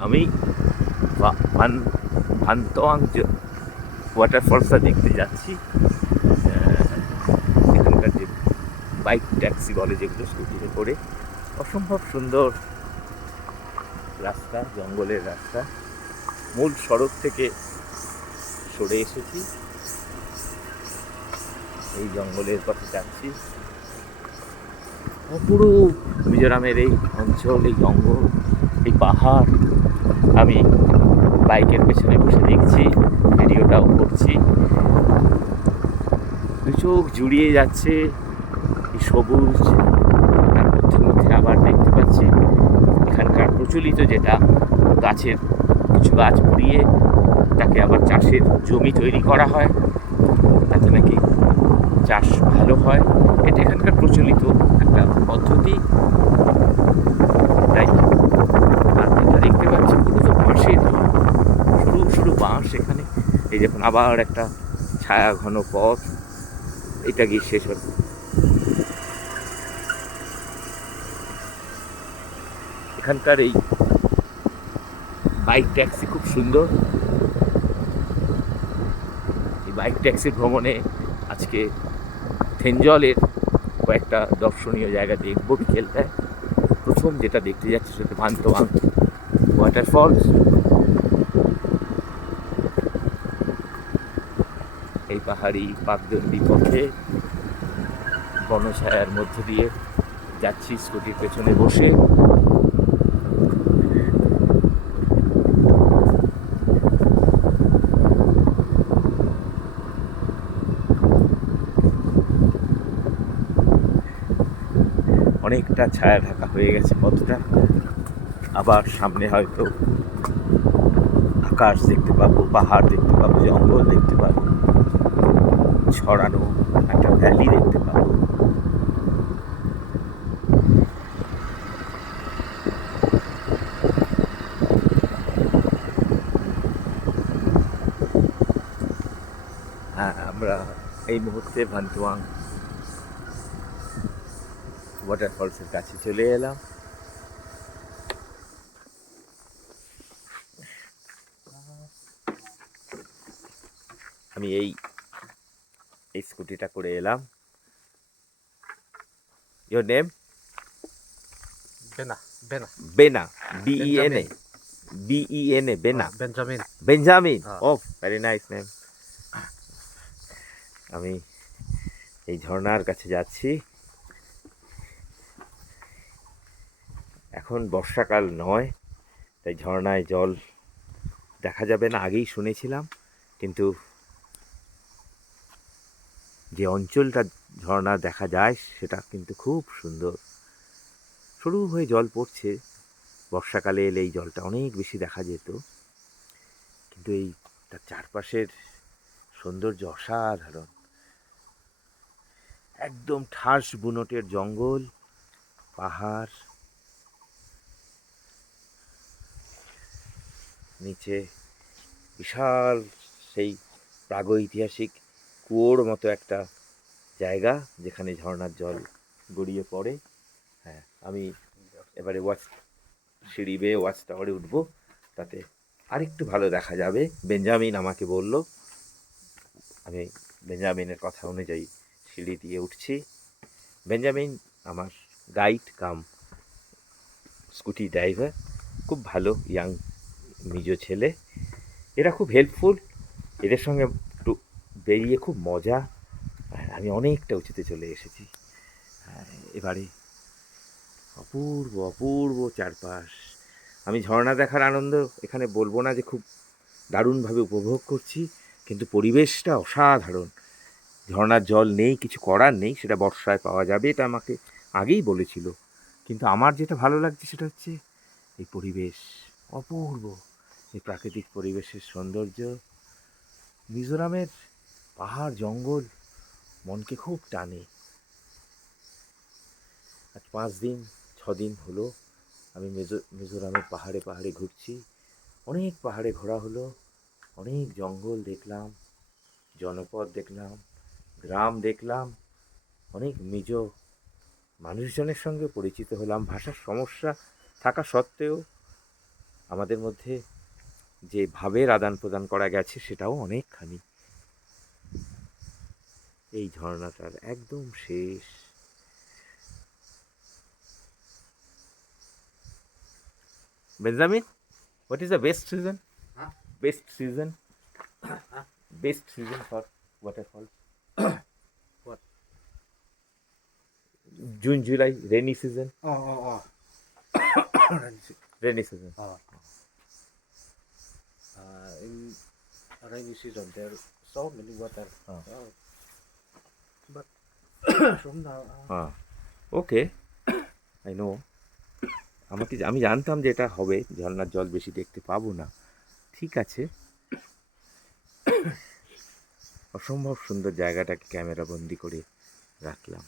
আমি ভান্তওয়াং ওয়াটারফলসটা দেখতে যাচ্ছি। আহ, এখানকার যে বাইক ট্যাক্সি বলে যেগুলো স্কুটিতে করে। অসম্ভব সুন্দর রাস্তা জঙ্গলের রাস্তা। মূল সড়ক থেকে সরে এসেছি। এই জঙ্গলের পথে যাচ্ছি। অপরূপ মিজোরামের এই অঞ্চল এই জঙ্গল এই পাহাড়। আমি বাইকের পেছনে বসে দেখছি, ভিডিওটাও করছি। চোখ জুড়িয়ে যাচ্ছে সবুজ তার মধ্যে মধ্যে আবার দেখতে পাচ্ছি, এখানকার প্রচলিত যেটা গাছের কিছু গাছ পুড়িয়ে তাকে আবার চাষের জমি তৈরি করা হয়। তাতে নাকি চাষ ভালো হয়। এটা এখানকার প্রচলিত একটা পদ্ধতি তাই আর যেটা দেখতে পাচ্ছি পুরো তো বাঁশের সরু সরু বাঁশ এখানে এই দেখুন, আবার একটা ছায়া ঘন পথ। এটা গিয়ে শেষ হল এখানকার এই বাইক ট্যাক্সি খুব সুন্দর। এই বাইক ট্যাক্সি ভ্রমণে আজকে থেঞ্জলের কয়েকটা দর্শনীয় জায়গা দেখব বিকেলটায়। প্রথম যেটা দেখতে যাচ্ছি সেটা ভান্তওয়াং ওয়াটারফলস এই পাহাড়ি পাকদণ্ডী পথে বনছায়ার মধ্য দিয়ে যাচ্ছি স্কুটির পেছনে বসে। অনেকটা ছায়া ঢাকা হয়ে গেছে পথটা। আবার সামনে হয়তো আকাশ দেখতে পাবো, পাহাড় দেখতে পাবো, জঙ্গল দেখতে পাবো। ছড়ানো একটা ভ্যালি দেখতে পাবো। হ্যাঁ আমরা এই মুহূর্তে ভান্তুয়াং ওয়াটারফলসের কাছে চলে এলাম। আমি এই এই স্কুটিটা করে এলাম। Your name Bena, Bena. Bena B E N A BE N A Bena. Benjamin হ্যাঁ। ও ভেরি নাইস নেম আমি এই ঝর্ণার কাছে যাচ্ছি। এখন বর্ষাকাল নয় তাই ঝর্ণায় জল দেখা যাবে না আগেই শুনেছিলাম কিন্তু যে অঞ্চলটা ঝর্ণা দেখা যায়, সেটা কিন্তু খুব সুন্দর। সরু হয়ে জল পড়ছে। বর্ষাকালে এলে এই জলটা অনেক বেশি দেখা যেত। কিন্তু এই তার চারপাশের সৌন্দর্য অসাধারণ। একদম ঠাস বুনটের জঙ্গল, পাহাড়। নিচে বিশাল সেই প্রাগৈতিহাসিক কুয়োর মতো একটা জায়গা যেখানে ঝর্ণার জল গড়িয়ে পড়ে। হ্যাঁ আমি এবারে ওয়াচ সিঁড়ি বেয়ে ওয়াচ টাওয়ারে উঠব, তাতে আরেকটু ভালো দেখা যাবে। বেঞ্জামিন আমাকে বলল, আমি বেঞ্জামিনের কথা অনুযায়ী সিঁড়ি দিয়ে উঠছি। বেঞ্জামিন আমার গাইড কাম স্কুটি ড্রাইভার খুব ভালো ইয়াং মিজো ছেলে। এরা খুব হেল্পফুল এদের সঙ্গে বেরিয়ে খুব মজা। আমি অনেকটা উঁচুতে চলে এসেছি। এবারে অপূর্ব অপূর্ব চারপাশ। আমি ঝর্ণা দেখার আনন্দ এখানে বলব না যে খুব দারুণভাবে উপভোগ করছি, কিন্তু পরিবেশটা অসাধারণ। ঝর্ণার জল নেই, কিছু করার নেই, সেটা বর্ষায় পাওয়া যাবে, এটা আমাকে আগেই বলেছিল। কিন্তু আমার যেটা ভালো লাগছে সেটা হচ্ছে এই পরিবেশ অপূর্ব। এই প্রাকৃতিক পরিবেশের সৌন্দর্য। মিজোরামের পাহাড়, জঙ্গল, মনকে খুব টানে। আজ পাঁচ দিন দিন হলো, আমি মেজো, মিজোরামের পাহাড়ে পাহাড়ে ঘুরছি। অনেক পাহাড়ে ঘোরা হলো, অনেক জঙ্গল দেখলাম, জনপদ দেখলাম, গ্রাম দেখলাম, অনেক মিজো, মানুষজনের সঙ্গে পরিচিত হলাম। ভাষার সমস্যা থাকা সত্ত্বেও আমাদের মধ্যে যে ভাবের আদান প্রদান করা গেছে, সেটাও অনেকখানি। এই ঝর্ণাটার একদম শেষ Benjamin what is the best season? Best season best season for waterfall What? June July rainy season rainy season in rainy season, there so many water. Oh. Oh. But from হ্যাঁ ওকে আই নো আমাকে আমি জানতাম যে এটা হবে, ঝর্নার জল বেশি দেখতে পাবো না। ঠিক আছে। অসম্ভব সুন্দর জায়গাটাকে ক্যামেরা বন্দি করে রাখলাম।